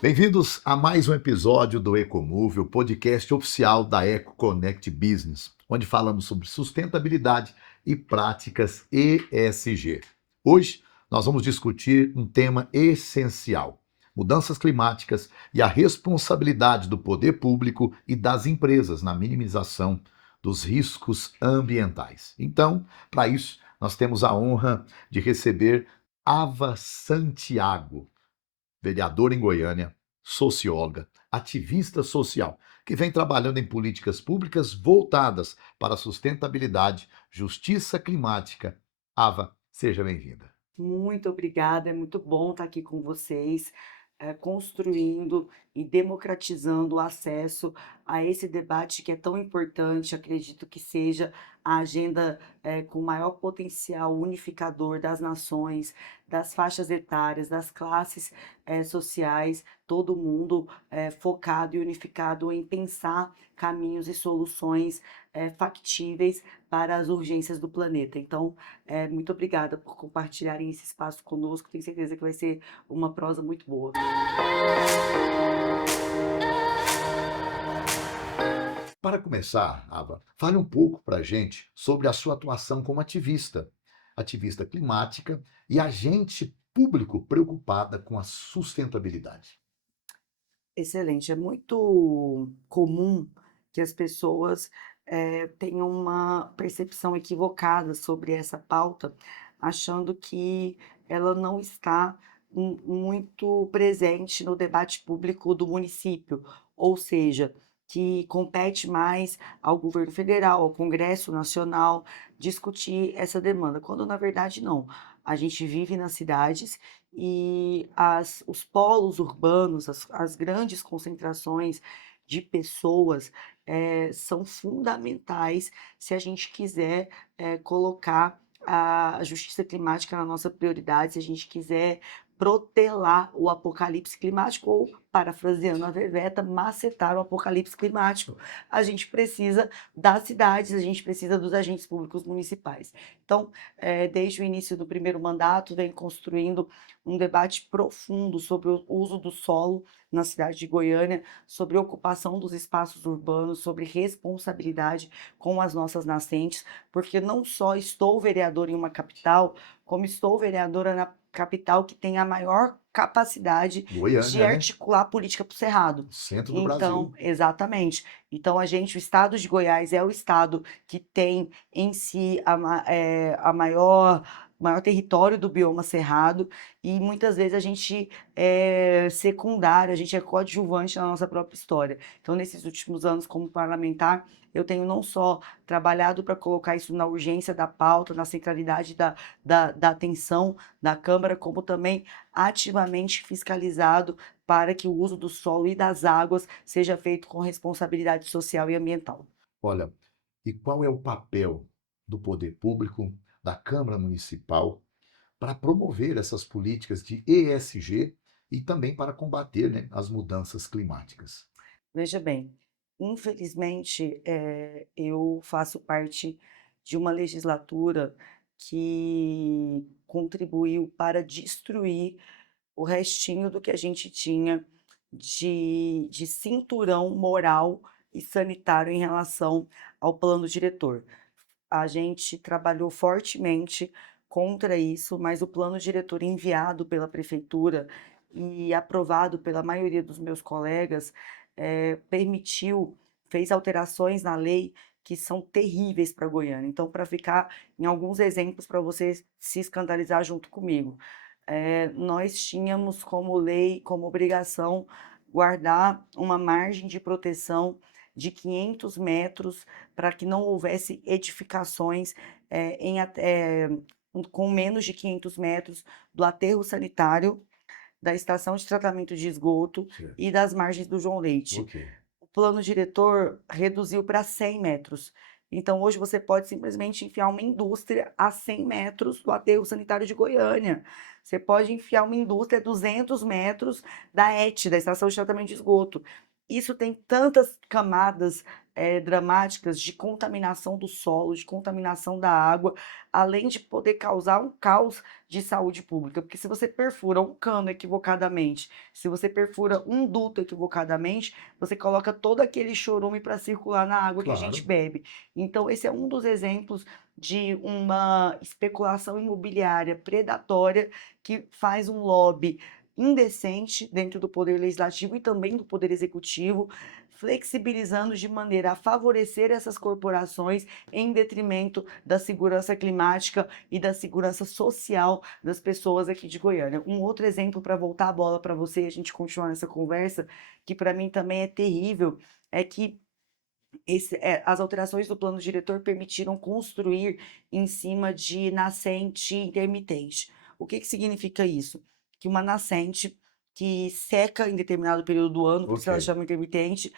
Bem-vindos a mais um episódio do Ecomove, o podcast oficial da Eco Connect Business, onde falamos sobre sustentabilidade e práticas ESG. Hoje nós vamos discutir um tema essencial: mudanças climáticas e a responsabilidade do poder público e das empresas na minimização dos riscos ambientais. Então, para isso, nós temos a honra de receber Ava Santiago, vereadora em Goiânia, socióloga, ativista social, que vem trabalhando em políticas públicas voltadas para a sustentabilidade, justiça climática. Ava, seja bem-vinda. Muito obrigada, é muito bom estar aqui com vocês, construindo e democratizando o acesso a esse debate que é tão importante. Acredito que seja a agenda, com maior potencial unificador das nações, das faixas etárias, das classes, sociais, todo mundo, focado e unificado em pensar caminhos e soluções, factíveis para as urgências do planeta. Então, muito obrigada por compartilharem esse espaço conosco. Tenho certeza que vai ser uma prosa muito boa. Para começar, Ava, fale um pouco para a gente sobre a sua atuação como ativista, ativista climática e agente público preocupada com a sustentabilidade. Excelente. É muito comum que as pessoas tenham uma percepção equivocada sobre essa pauta, achando que ela não está muito presente no debate público do município, ou seja, que compete mais ao governo federal, ao Congresso Nacional, discutir essa demanda, quando na verdade não. A gente vive nas cidades e os polos urbanos, as grandes concentrações de pessoas, são fundamentais se a gente quiser, colocar a justiça climática na nossa prioridade, se a gente quiser protelar o apocalipse climático ou, parafraseando a Veveta, macetar o apocalipse climático. A gente precisa das cidades, a gente precisa dos agentes públicos municipais. Então, desde o início do primeiro mandato, vem construindo um debate profundo sobre o uso do solo na cidade de Goiânia, sobre ocupação dos espaços urbanos, sobre responsabilidade com as nossas nascentes, porque não só estou vereadora em uma capital, como estou vereadora na capital que tem a maior capacidade de Goiânia, né? articular política para o Cerrado. Centro do Então, Brasil. exatamente. Então, o estado de Goiás é o estado que tem em si a maior território do bioma cerrado, e muitas vezes a gente é secundário, a gente é coadjuvante na nossa própria história. Então, nesses últimos anos, como parlamentar, eu tenho não só trabalhado para colocar isso na urgência da pauta, na centralidade da atenção da Câmara, como também ativamente fiscalizado para que o uso do solo e das águas seja feito com responsabilidade social e ambiental. Olha, e qual é o papel do poder público, da Câmara Municipal, para promover essas políticas de ESG e também para combater, né, as mudanças climáticas? Veja bem, infelizmente, eu faço parte de uma legislatura que contribuiu para destruir o restinho do que a gente tinha de cinturão moral e sanitário em relação ao plano diretor. A gente trabalhou fortemente contra isso, mas o plano diretor enviado pela prefeitura e aprovado pela maioria dos meus colegas, permitiu, fez alterações na lei que são terríveis para Goiânia. Então, para ficar em alguns exemplos para você se escandalizar junto comigo, nós tínhamos como lei, como obrigação, guardar uma margem de proteção de 500 metros para que não houvesse edificações com menos de 500 metros do aterro sanitário, da estação de tratamento de esgoto Certo. e das margens do João Leite. Ok. O plano diretor reduziu para 100 metros. Então, hoje você pode simplesmente enfiar uma indústria a 100 metros do aterro sanitário de Goiânia. Você pode enfiar uma indústria a 200 metros da ET, da Estação de Tratamento de Esgoto. isso tem tantas camadas, dramáticas de contaminação do solo, de contaminação da água, além de poder causar um caos de saúde pública, porque se você perfura um cano equivocadamente, se você perfura um duto equivocadamente, você coloca todo aquele chorume para circular na água que a gente Claro. bebe. Então esse é um dos exemplos de uma especulação imobiliária predatória que faz um lobby indecente dentro do poder legislativo e também do poder executivo, flexibilizando de maneira a favorecer essas corporações em detrimento da segurança climática e da segurança social das pessoas aqui de Goiânia. Um outro exemplo para voltar a bola para você e a gente continuar nessa conversa, que para mim também é terrível, é que as alterações do plano diretor permitiram construir em cima de nascente intermitente. O que, que significa isso? Que uma nascente que seca em determinado período do ano, por isso Ok, ela chama intermitente,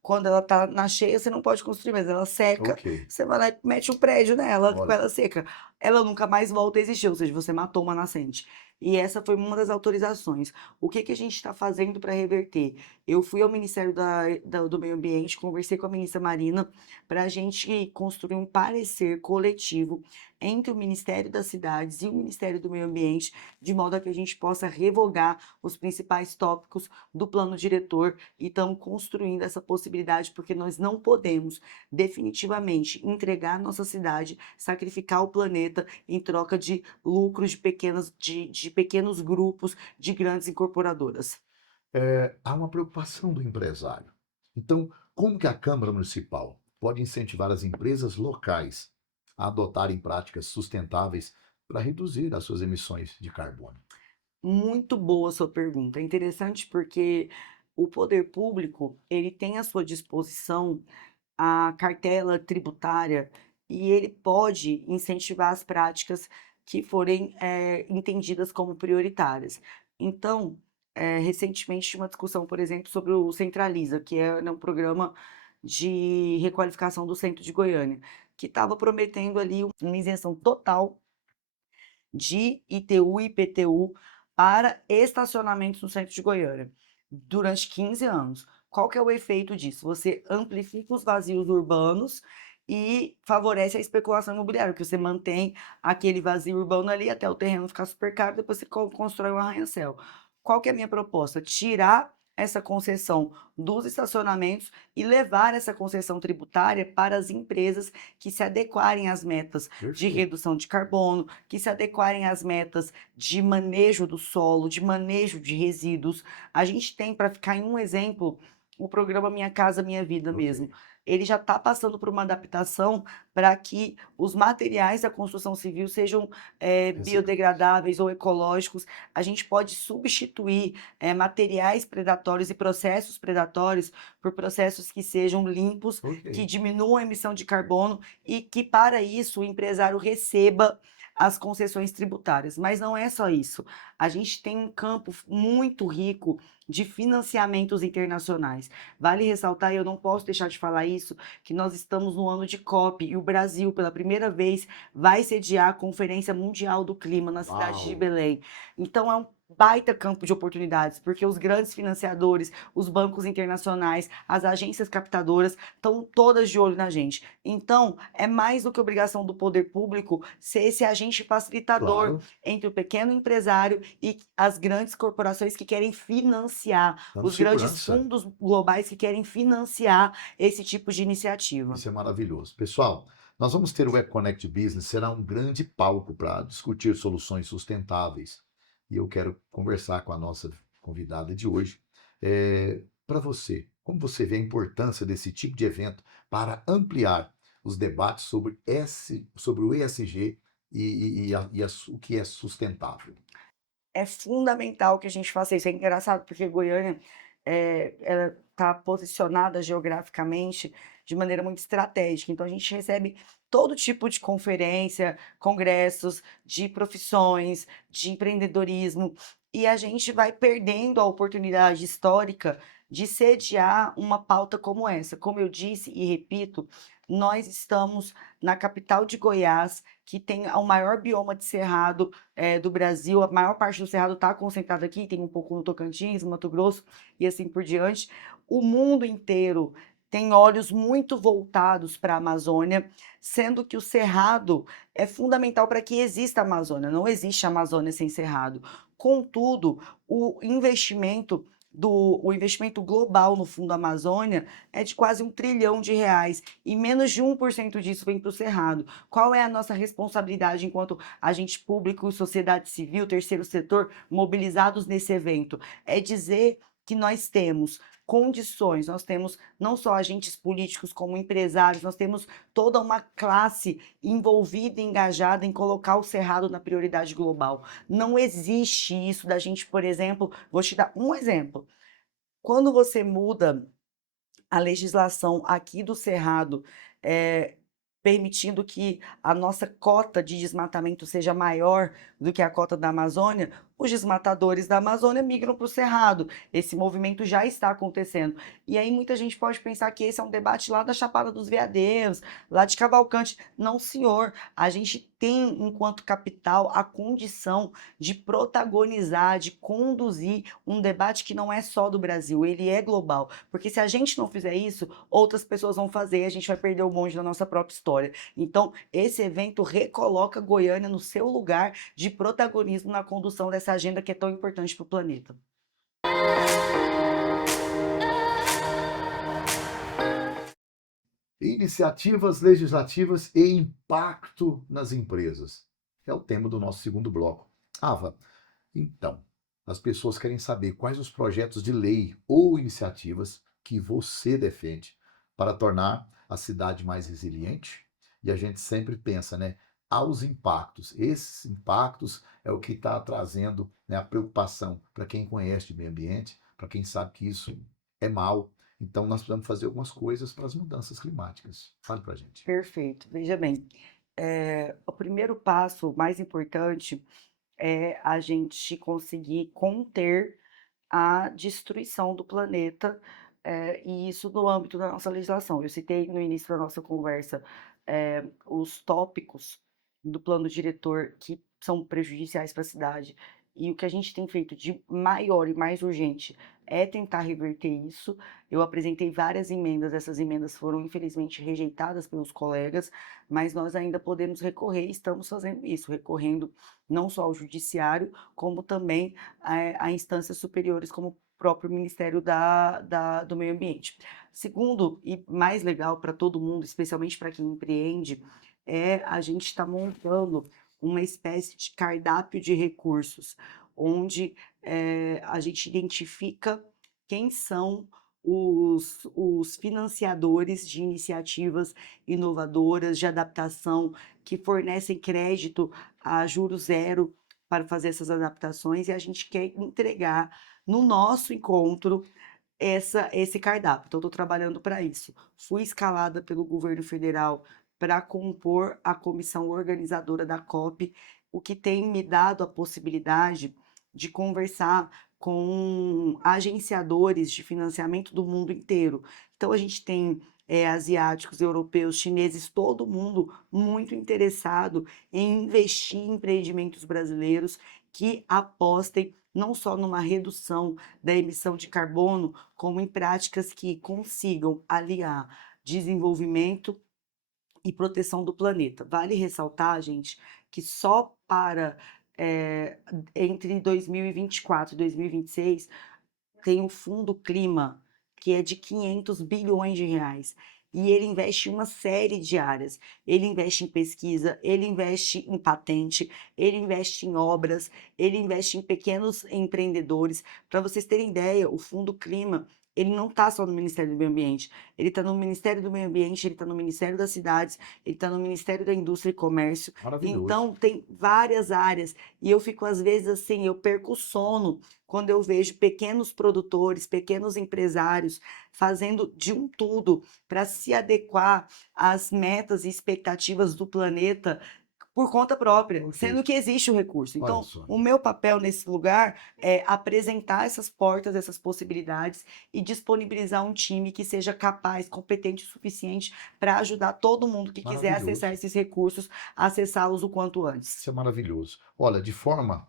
quando ela está na cheia, você não pode construir, mas ela seca, ok. você vai lá e mete um prédio nela com Olha, ela seca. Ela nunca mais volta a existir, ou seja, você matou uma nascente. E essa foi uma das autorizações. O que, que a gente está fazendo para reverter? Eu fui ao Ministério do Meio Ambiente, conversei com a ministra Marina para a gente construir um parecer coletivo entre o Ministério das Cidades e o Ministério do Meio Ambiente, de modo a que a gente possa revogar os principais tópicos do plano diretor e estamos construindo essa possibilidade, porque nós não podemos definitivamente entregar nossa cidade, sacrificar o planeta em troca de lucros de pequenos grupos de grandes incorporadoras. há uma preocupação do empresário. Então, como que a Câmara Municipal pode incentivar as empresas locais a adotarem práticas sustentáveis para reduzir as suas emissões de carbono? Muito boa sua pergunta. É interessante porque o poder público, ele tem à sua disposição a cartela tributária e ele pode incentivar as práticas que forem, entendidas como prioritárias. Então, recentemente tinha uma discussão, por exemplo, sobre o Centraliza, que é, né, um programa de requalificação do centro de Goiânia, que estava prometendo ali uma isenção total de ITU e IPTU para estacionamentos no centro de Goiânia, durante 15 anos. Qual que é o efeito disso? Você amplifica os vazios urbanos e favorece a especulação imobiliária, porque você mantém aquele vazio urbano ali até o terreno ficar super caro, depois você constrói um arranha-céu. Qual que é a minha proposta? Tirar essa concessão dos estacionamentos e levar essa concessão tributária para as empresas que se adequarem às metas de Perfeito. redução de carbono, que se adequarem às metas de manejo do solo, de manejo de resíduos. A gente tem, para ficar em um exemplo, o programa Minha Casa Minha Vida Ok. mesmo. Ele já está passando por uma adaptação para que os materiais da construção civil sejam Recicláveis. biodegradáveis ou ecológicos. A gente pode substituir materiais predatórios e processos predatórios por processos que sejam limpos, que Ok. diminuam a emissão de carbono e que, para isso, o empresário receba as concessões tributárias. Mas não é só isso. A gente tem um campo muito rico de financiamentos internacionais. Vale ressaltar, e eu não posso deixar de falar isso, que nós estamos no ano de COP e o Brasil, pela primeira vez, vai sediar a Conferência Mundial do Clima na cidade de Uau! Belém. Então, é um baita campo de oportunidades, porque os grandes financiadores, os bancos internacionais, as agências captadoras estão todas de olho na gente. Então, é mais do que obrigação do poder público ser esse agente facilitador Claro, entre o pequeno empresário e as grandes corporações que querem financiar, dando os grandes segurança. fundos globais que querem financiar esse tipo de iniciativa. Isso é maravilhoso. Pessoal, nós vamos ter o EcoConnect Business, será um grande palco para discutir soluções sustentáveis. E eu quero conversar com a nossa convidada de hoje. Para você, como você vê a importância desse tipo de evento para ampliar os debates sobre o ESG o que é sustentável? É fundamental que a gente faça isso. É engraçado porque Goiânia, ela está posicionada geograficamente de maneira muito estratégica. Então a gente recebe todo tipo de conferência, congressos de profissões, de empreendedorismo, e a gente vai perdendo a oportunidade histórica de sediar uma pauta como essa. Como eu disse e repito, nós estamos na capital de Goiás, que tem o maior bioma de cerrado do Brasil, a maior parte do cerrado está concentrada aqui, tem um pouco no Tocantins, no Mato Grosso e assim por diante. O mundo inteiro tem olhos muito voltados para a Amazônia, sendo que o cerrado é fundamental para que exista a Amazônia, não existe a Amazônia sem cerrado. Contudo, o investimento global no Fundo Amazônia é de quase R$ 1 trilhão e menos de 1% disso vem para o Cerrado. Qual é a nossa responsabilidade enquanto agente público, sociedade civil, terceiro setor mobilizados nesse evento? É dizer que nós temos condições, nós temos não só agentes políticos como empresários, nós temos toda uma classe envolvida, engajada em colocar o Cerrado na prioridade global. Não existe isso da gente, por exemplo, vou te dar um exemplo. Quando você muda a legislação aqui do Cerrado, permitindo que a nossa cota de desmatamento seja maior do que a cota da Amazônia, os desmatadores da Amazônia migram para o Cerrado. Esse movimento já está acontecendo. E aí muita gente pode pensar que esse é um debate lá da Chapada dos Veadeiros, lá de Cavalcante. Não, senhor. A gente tem, enquanto capital, a condição de protagonizar, de conduzir um debate que não é só do Brasil, ele é global. Porque se a gente não fizer isso, outras pessoas vão fazer e a gente vai perder o bonde da nossa própria história. Então, esse evento recoloca Goiânia no seu lugar de protagonismo na condução dessa agenda que é tão importante para o planeta. Iniciativas legislativas e impacto nas empresas. É o tema do nosso segundo bloco. Ava, então, as pessoas querem saber quais os projetos de lei ou iniciativas que você defende para tornar a cidade mais resiliente. E a gente sempre pensa, né, aos impactos. Esses impactos é o que está trazendo, né, a preocupação para quem conhece de meio ambiente, para quem sabe que isso é mal. Então, nós precisamos fazer algumas coisas para as mudanças climáticas. Fale para a gente. Perfeito. Veja bem, o primeiro passo mais importante é a gente conseguir conter a destruição do planeta, e isso no âmbito da nossa legislação. Eu citei no início da nossa conversa, os tópicos do plano diretor que são prejudiciais para a cidade, e o que a gente tem feito de maior e mais urgente é tentar reverter isso. Eu apresentei várias emendas, essas emendas foram infelizmente rejeitadas pelos colegas, mas nós ainda podemos recorrer e estamos fazendo isso, recorrendo não só ao judiciário, como também a instâncias superiores, como o próprio Ministério do Meio Ambiente. Segundo, e mais legal para todo mundo, especialmente para quem empreende, é a gente estar montando uma espécie de cardápio de recursos, onde a gente identifica quem são os financiadores de iniciativas inovadoras, de adaptação, que fornecem crédito a juros zero para fazer essas adaptações, e a gente quer entregar no nosso encontro esse cardápio. Então, estou trabalhando para isso. Fui escalada pelo governo federal para compor a comissão organizadora da COP, o que tem me dado a possibilidade de conversar com agenciadores de financiamento do mundo inteiro. Então, a gente tem asiáticos, europeus, chineses, todo mundo muito interessado em investir em empreendimentos brasileiros que apostem não só numa redução da emissão de carbono, como em práticas que consigam aliar desenvolvimento e proteção do planeta. Vale ressaltar, gente, que só para entre 2024 e 2026 tem o Fundo Clima, que é de 500 bilhões de reais. E ele investe em uma série de áreas. Ele investe em pesquisa, ele investe em patente, ele investe em obras, ele investe em pequenos empreendedores. Para vocês terem ideia, o Fundo Clima, ele não está só no Ministério do Meio Ambiente, ele está no Ministério do Meio Ambiente, ele está no Ministério das Cidades, ele está no Ministério da Indústria e Comércio. Maravilhoso. Então, tem várias áreas. E eu fico, às vezes, assim, eu perco o sono quando eu vejo pequenos produtores, pequenos empresários fazendo de um tudo para se adequar às metas e expectativas do planeta por conta própria, Ok. sendo que existe o recurso. Olha Então, só. o meu papel nesse lugar é apresentar essas portas, essas possibilidades e disponibilizar um time que seja capaz, competente o suficiente para ajudar todo mundo que quiser acessar Maravilhoso. esses recursos, a acessá-los o quanto antes. Isso é maravilhoso. Olha, de forma,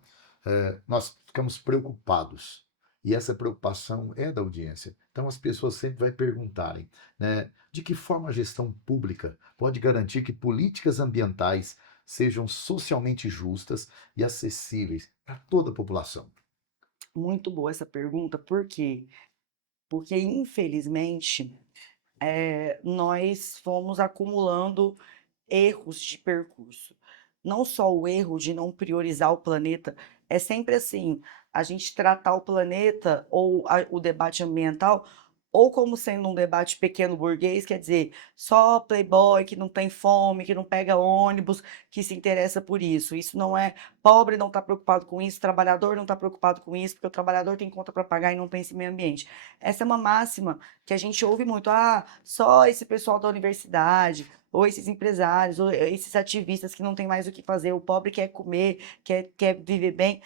nós ficamos preocupados. E essa preocupação é da audiência. Então as pessoas sempre vão perguntarem, né, de que forma a gestão pública pode garantir que políticas ambientais sejam socialmente justas e acessíveis para toda a população? Muito boa essa pergunta, por quê? Porque, infelizmente, nós fomos acumulando erros de percurso. Não só o erro de não priorizar o planeta, é sempre assim, a gente tratar o planeta ou o debate ambiental ou como sendo um debate pequeno burguês, quer dizer, só playboy que não tem fome, que não pega ônibus, que se interessa por isso. Isso não é pobre, não está preocupado com isso, trabalhador não está preocupado com isso, porque o trabalhador tem conta para pagar e não pensa em meio ambiente. Essa é uma máxima que a gente ouve muito. Ah, só esse pessoal da universidade, ou esses empresários, ou esses ativistas que não têm mais o que fazer, o pobre quer comer, quer viver bem.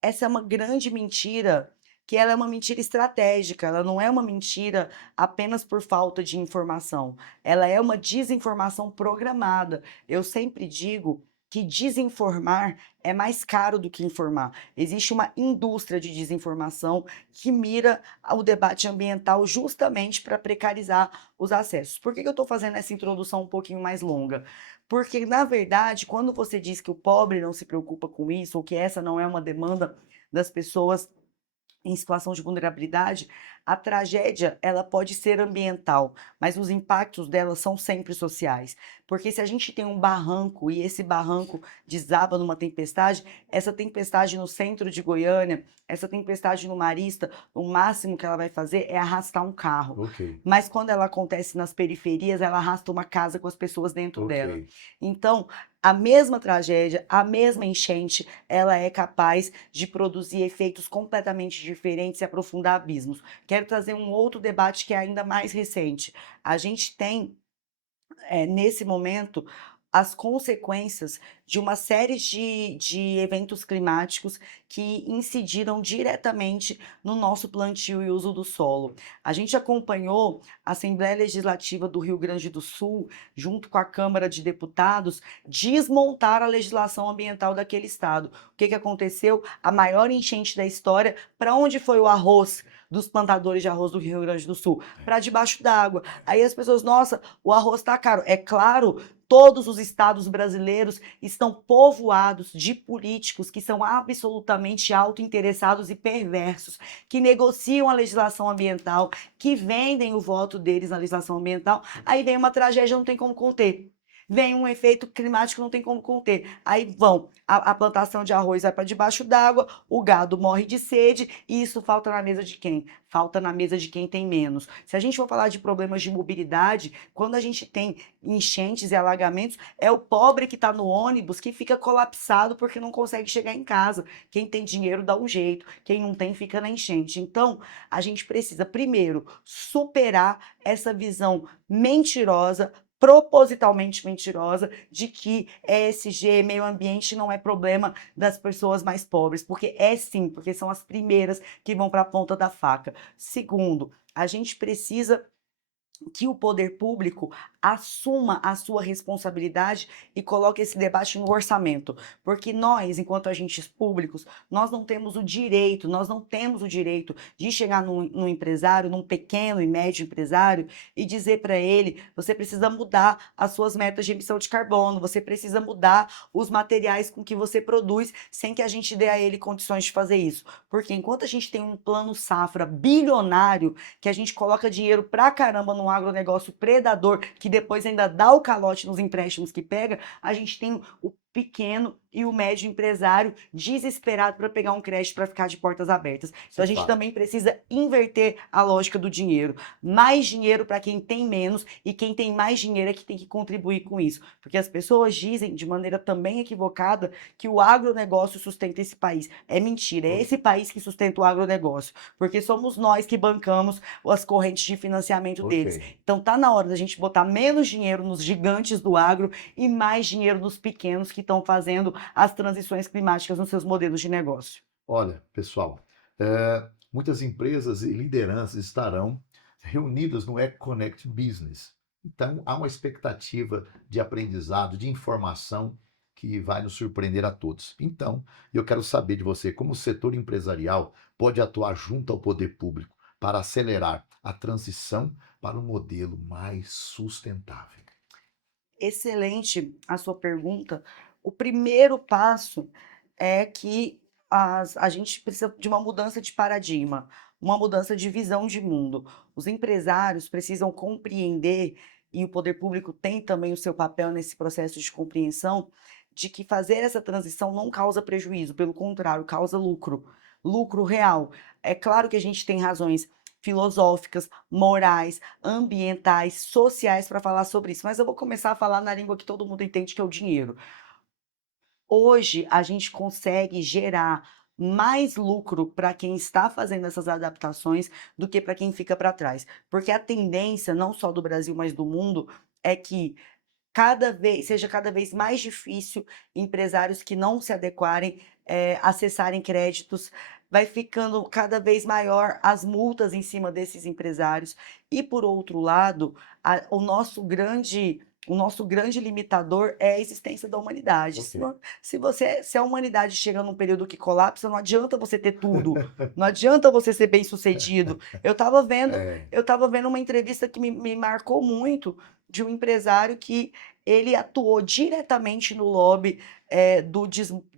Essa é uma grande mentira, que ela é uma mentira estratégica, ela não é uma mentira apenas por falta de informação, ela é uma desinformação programada. Eu sempre digo que desinformar é mais caro do que informar. Existe uma indústria de desinformação que mira o debate ambiental justamente para precarizar os acessos. Por que que eu estou fazendo essa introdução um pouquinho mais longa? Porque, na verdade, quando você diz que o pobre não se preocupa com isso, ou que essa não é uma demanda das pessoas em situação de vulnerabilidade, a tragédia ela pode ser ambiental, mas os impactos dela são sempre sociais. Porque se a gente tem um barranco e esse barranco desaba numa tempestade, essa tempestade no centro de Goiânia, essa tempestade no Marista, o máximo que ela vai fazer é arrastar um carro. Ok, Mas quando ela acontece nas periferias, ela arrasta uma casa com as pessoas dentro ok. dela. Então, a mesma tragédia, a mesma enchente, ela é capaz de produzir efeitos completamente diferentes e aprofundar abismos. Quero trazer um outro debate que é ainda mais recente. A gente tem, nesse momento, as consequências de uma série de eventos climáticos que incidiram diretamente no nosso plantio e uso do solo. A gente acompanhou a Assembleia Legislativa do Rio Grande do Sul, junto com a Câmara de Deputados, desmontar a legislação ambiental daquele estado. O que que aconteceu? A maior enchente da história. Para onde foi o arroz dos plantadores de arroz do Rio Grande do Sul? Para debaixo d'água. Aí as pessoas, nossa, o arroz está caro. É claro, todos os estados brasileiros estão povoados de políticos que são absolutamente autointeressados e perversos, que negociam a legislação ambiental, que vendem o voto deles na legislação ambiental. Aí vem uma tragédia, não tem como conter. Vem um efeito climático, não tem como conter. Aí a plantação de arroz vai para debaixo d'água, o gado morre de sede, e isso falta na mesa de quem? Falta na mesa de quem tem menos. Se a gente for falar de problemas de mobilidade, quando a gente tem enchentes e alagamentos, é o pobre que está no ônibus que fica colapsado porque não consegue chegar em casa. Quem tem dinheiro dá um jeito, quem não tem fica na enchente. Então, a gente precisa, primeiro, superar essa visão mentirosa, propositalmente mentirosa, de que ESG, meio ambiente, não é problema das pessoas mais pobres, porque é sim, porque são as primeiras que vão para a ponta da faca. Segundo, a gente precisa que o poder público assuma a sua responsabilidade e coloque esse debate no orçamento, porque nós, enquanto agentes públicos, nós não temos o direito de chegar num empresário, num pequeno e médio empresário e dizer para ele, você precisa mudar as suas metas de emissão de carbono, você precisa mudar os materiais com que você produz, sem que a gente dê a ele condições de fazer isso, porque enquanto a gente tem um plano safra bilionário, que a gente coloca dinheiro pra caramba num agronegócio predador, que depois ainda dá o calote nos empréstimos que pega, a gente tem o pequeno e o médio empresário desesperado para pegar um crédito para ficar de portas abertas. Isso Então é a gente fato. também precisa inverter a lógica do dinheiro. Mais dinheiro para quem tem menos e quem tem mais dinheiro é que tem que contribuir com isso. Porque as pessoas dizem de maneira também equivocada que o agronegócio sustenta esse país. É mentira, é esse país que sustenta o agronegócio. Porque somos nós que bancamos as correntes de financiamento deles. Ok. Então tá na hora da gente botar menos dinheiro nos gigantes do agro e mais dinheiro nos pequenos que estão fazendo as transições climáticas nos seus modelos de negócio? Olha, pessoal, muitas empresas e lideranças estarão reunidas no EcoConnect Business. Então, há uma expectativa de aprendizado, de informação que vai nos surpreender a todos. Então, eu quero saber de você como o setor empresarial pode atuar junto ao poder público para acelerar a transição para um modelo mais sustentável. Excelente a sua pergunta. O primeiro passo é que a gente precisa de uma mudança de paradigma, uma mudança de visão de mundo. Os empresários precisam compreender, e o poder público tem também o seu papel nesse processo de compreensão, de que fazer essa transição não causa prejuízo, pelo contrário, causa lucro, lucro real. É claro que a gente tem razões filosóficas, morais, ambientais, sociais para falar sobre isso, mas eu vou começar a falar na língua que todo mundo entende, que é o dinheiro. Hoje a gente consegue gerar mais lucro para quem está fazendo essas adaptações do que para quem fica para trás, porque a tendência, não só do Brasil, mas do mundo, é que seja cada vez mais difícil empresários que não se adequarem, acessarem créditos, vai ficando cada vez maior as multas em cima desses empresários e, por outro lado, o nosso grande limitador é a existência da humanidade. Ok. Se a humanidade chega num período que colapsa, não adianta você ter tudo, não adianta você ser bem-sucedido. Eu estava vendo É, eu estava vendo uma entrevista que me marcou muito, de um empresário que ele atuou diretamente no lobby,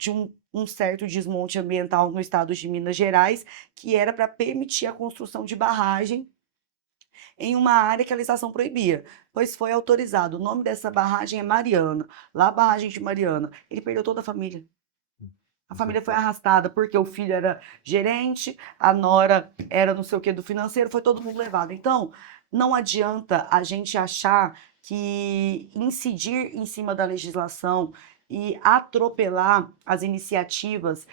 de um certo desmonte ambiental no estado de Minas Gerais, que era para permitir a construção de barragem em uma área que a licitação proibia, pois foi autorizado. O nome dessa barragem é Mariana, lá a barragem de Mariana. Ele perdeu toda a família. A família foi misericórdia. arrastada porque o filho era gerente, a nora era não sei o que do financeiro, foi todo mundo levado. Então, não adianta a gente achar que incidir em cima da legislação e atropelar as iniciativas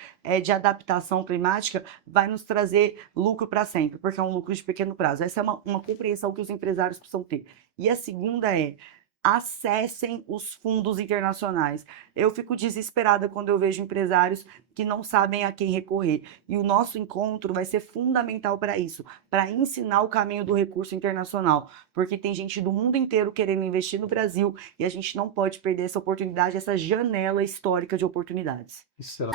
de adaptação climática vai nos trazer lucro para sempre, porque é um lucro de pequeno prazo. Essa é uma compreensão que os empresários precisam ter. E a segunda é: acessem os fundos internacionais. Eu fico desesperada quando eu vejo empresários que não sabem a quem recorrer. E o nosso encontro vai ser fundamental para isso, para ensinar o caminho do recurso internacional, porque tem gente do mundo inteiro querendo investir no Brasil e a gente não pode perder essa oportunidade, essa janela histórica de oportunidades. Isso será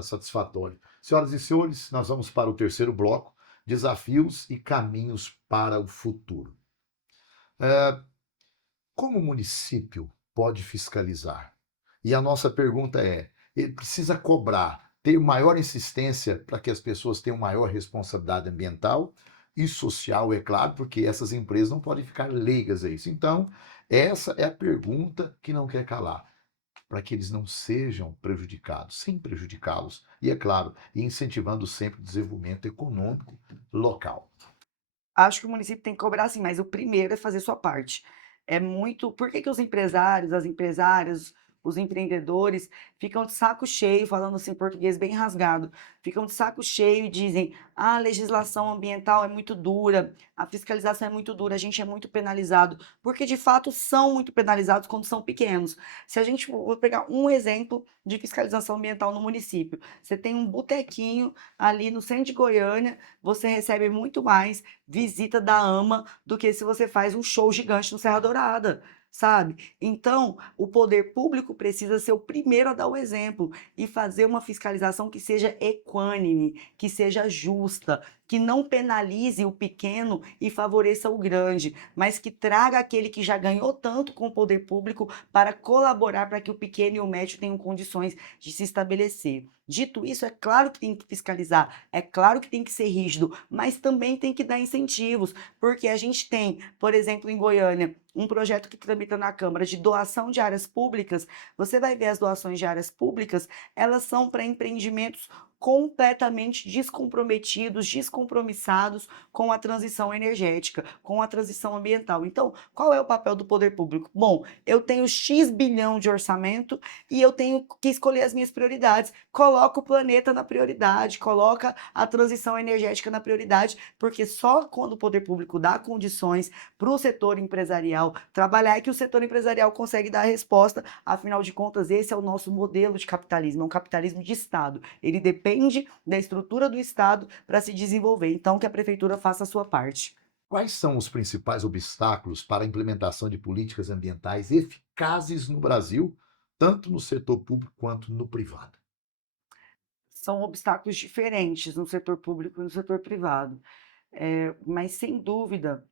satisfatório. Senhoras e senhores, nós vamos para o terceiro bloco: desafios e caminhos para o futuro. É, Como o município pode fiscalizar? E a nossa pergunta é: ele precisa cobrar, ter maior insistência para que as pessoas tenham maior responsabilidade ambiental e social, é claro, porque essas empresas não podem ficar leigas a isso. Então, essa é a pergunta que não quer calar, para que eles não sejam prejudicados, sem prejudicá-los. E, é claro, incentivando sempre o desenvolvimento econômico local. Acho que o município tem que cobrar sim, mas o primeiro é fazer sua parte. É muito. Por que que os empresários, as empresárias, os empreendedores ficam de saco cheio, falando assim português bem rasgado, ficam de saco cheio e dizem: ah, a legislação ambiental é muito dura, a fiscalização é muito dura, a gente é muito penalizado, porque de fato são muito penalizados quando são pequenos. Se a gente vou pegar um exemplo de fiscalização ambiental no município, você tem um botequinho ali no centro de Goiânia, você recebe muito mais visita da AMA do que se você faz um show gigante no Serra Dourada, sabe? Então, o poder público precisa ser o primeiro a dar o exemplo e fazer uma fiscalização que seja equânime, que seja justa, que não penalize o pequeno e favoreça o grande, mas que traga aquele que já ganhou tanto com o poder público para colaborar para que o pequeno e o médio tenham condições de se estabelecer. Dito isso, é claro que tem que fiscalizar, é claro que tem que ser rígido, mas também tem que dar incentivos, porque a gente tem, por exemplo, em Goiânia, um projeto que tramita na Câmara de doação de áreas públicas. Você vai ver as doações de áreas públicas, elas são para empreendimentos completamente descomprometidos, descompromissados com a transição energética, com a transição ambiental. Então, qual é o papel do poder público? Bom, eu tenho X bilhão de orçamento e eu tenho que escolher as minhas prioridades. Coloca o planeta na prioridade, coloca a transição energética na prioridade, porque só quando o poder público dá condições para o setor empresarial trabalhar é que o setor empresarial consegue dar a resposta. Afinal de contas, esse é o nosso modelo de capitalismo, é um capitalismo de Estado. Ele depende da estrutura do Estado para se desenvolver. Então, que a prefeitura faça a sua parte. Quais são os principais obstáculos para a implementação de políticas ambientais eficazes no Brasil, tanto no setor público quanto no privado? São obstáculos diferentes no setor público e no setor privado. Mas, sem dúvida,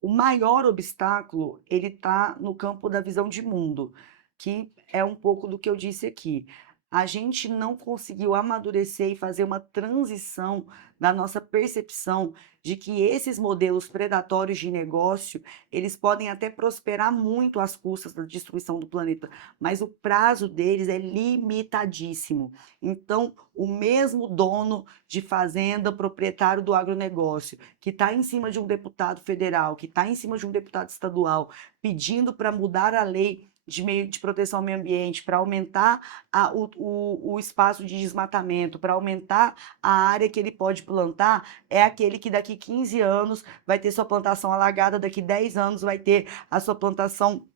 o maior obstáculo, ele está no campo da visão de mundo, que é um pouco do que eu disse aqui. A gente não conseguiu amadurecer e fazer uma transição da nossa percepção de que esses modelos predatórios de negócio, eles podem até prosperar muito às custas da destruição do planeta, mas o prazo deles é limitadíssimo. Então, o mesmo dono de fazenda, proprietário do agronegócio, que está em cima de um deputado federal, que está em cima de um deputado estadual, pedindo para mudar a lei de proteção ao meio ambiente, para aumentar o espaço de desmatamento, para aumentar a área que ele pode plantar, é aquele que daqui 15 anos vai ter sua plantação alagada, daqui 10 anos vai ter a sua plantação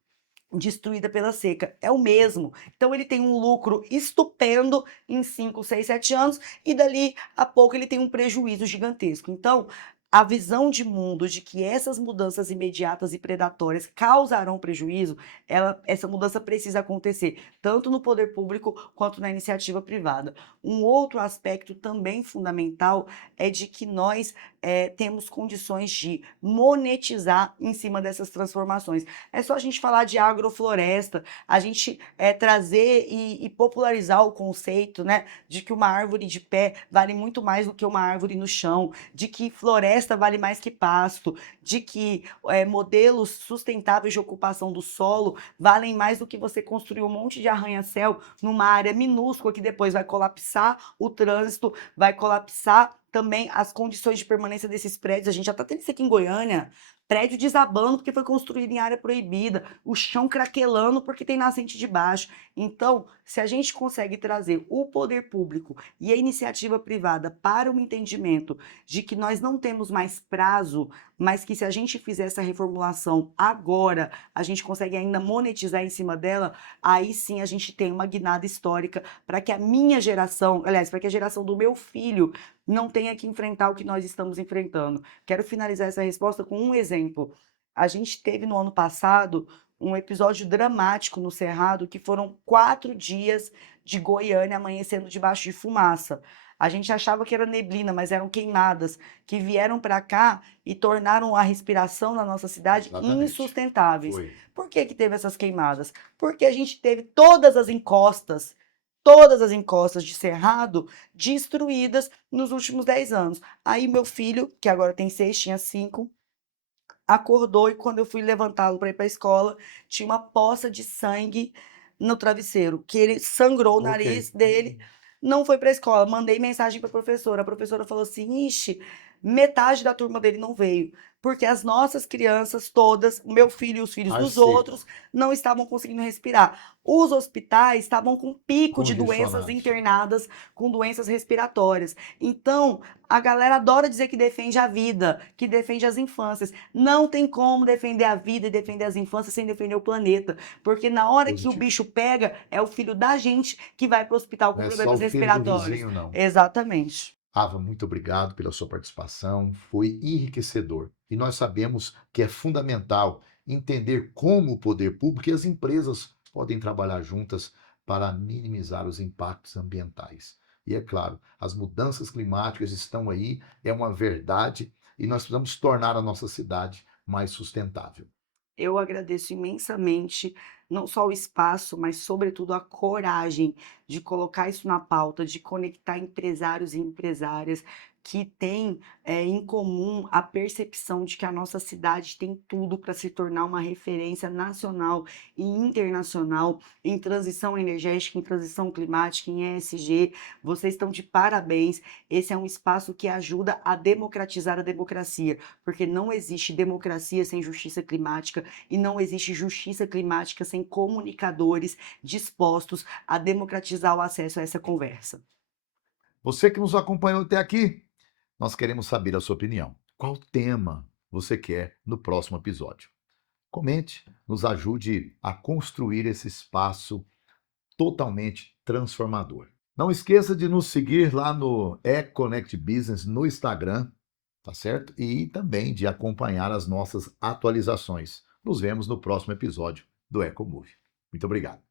destruída pela seca. É o mesmo. Então ele tem um lucro estupendo em 5, 6, 7 anos e dali a pouco ele tem um prejuízo gigantesco. Então, a visão de mundo de que essas mudanças imediatas e predatórias causarão prejuízo, essa mudança precisa acontecer, tanto no poder público quanto na iniciativa privada. Um outro aspecto também fundamental é de que nós temos condições de monetizar em cima dessas transformações. É só a gente falar de agrofloresta, a gente trazer e popularizar o conceito, né, de que uma árvore de pé vale muito mais do que uma árvore no chão, de que floresta vale mais que pasto, de que modelos sustentáveis de ocupação do solo valem mais do que você construir um monte de arranha-céu numa área minúscula que depois vai colapsar o trânsito, vai colapsar também as condições de permanência desses prédios. A gente já está tendo isso aqui em Goiânia, prédio desabando porque foi construído em área proibida, o chão craquelando porque tem nascente de baixo. Então, se a gente consegue trazer o poder público e a iniciativa privada para um entendimento de que nós não temos mais prazo, mas que se a gente fizer essa reformulação agora, a gente consegue ainda monetizar em cima dela, aí sim a gente tem uma guinada histórica para que a minha geração, aliás, para que a geração do meu filho não tenha que enfrentar o que nós estamos enfrentando. Quero finalizar essa resposta com um exemplo. A gente teve no ano passado um episódio dramático no Cerrado, que foram 4 dias de Goiânia amanhecendo debaixo de fumaça. A gente achava que era neblina, mas eram queimadas que vieram para cá e tornaram a respiração na nossa cidade Exatamente. insustentáveis. Foi. Por que teve essas queimadas? Porque a gente teve todas as encostas de Cerrado destruídas nos últimos 10 anos. Aí meu filho, que agora tem 6, tinha 5, acordou e quando eu fui levantá-lo para ir para a escola, tinha uma poça de sangue no travesseiro, que ele sangrou o Ok. nariz dele, não foi para a escola. Mandei mensagem para a professora falou assim: ixi, metade da turma dele não veio, porque as nossas crianças todas, o meu filho e os filhos Ar dos seco, outros, não estavam conseguindo respirar. Os hospitais estavam com pico de doenças congestionados. internadas, com doenças respiratórias. Então, a galera adora dizer que defende a vida, que defende as infâncias. Não tem como defender a vida e defender as infâncias sem defender o planeta. Porque na hora que o Positivo. bicho pega, é o filho da gente que vai para o hospital com Não é só problemas o filho do respiratórios. vizinho, não. Exatamente. Ava, muito obrigado pela sua participação, foi enriquecedor. E nós sabemos que é fundamental entender como o poder público e as empresas podem trabalhar juntas para minimizar os impactos ambientais. E é claro, as mudanças climáticas estão aí, é uma verdade, e nós precisamos tornar a nossa cidade mais sustentável. Eu agradeço imensamente, não só o espaço, mas sobretudo a coragem de colocar isso na pauta, de conectar empresários e empresárias que têm em comum a percepção de que a nossa cidade tem tudo para se tornar uma referência nacional e internacional em transição energética, em transição climática, em ESG. Vocês estão de parabéns. Esse é um espaço que ajuda a democratizar a democracia, porque não existe democracia sem justiça climática e não existe justiça climática sem comunicadores dispostos a democratizar o acesso a essa conversa. Você que nos acompanhou até aqui, nós queremos saber a sua opinião. Qual tema você quer no próximo episódio? Comente, nos ajude a construir esse espaço totalmente transformador. Não esqueça de nos seguir lá no eConnect Business no Instagram, tá certo? E também de acompanhar as nossas atualizações. Nos vemos no próximo episódio do EcoMove. Muito obrigado.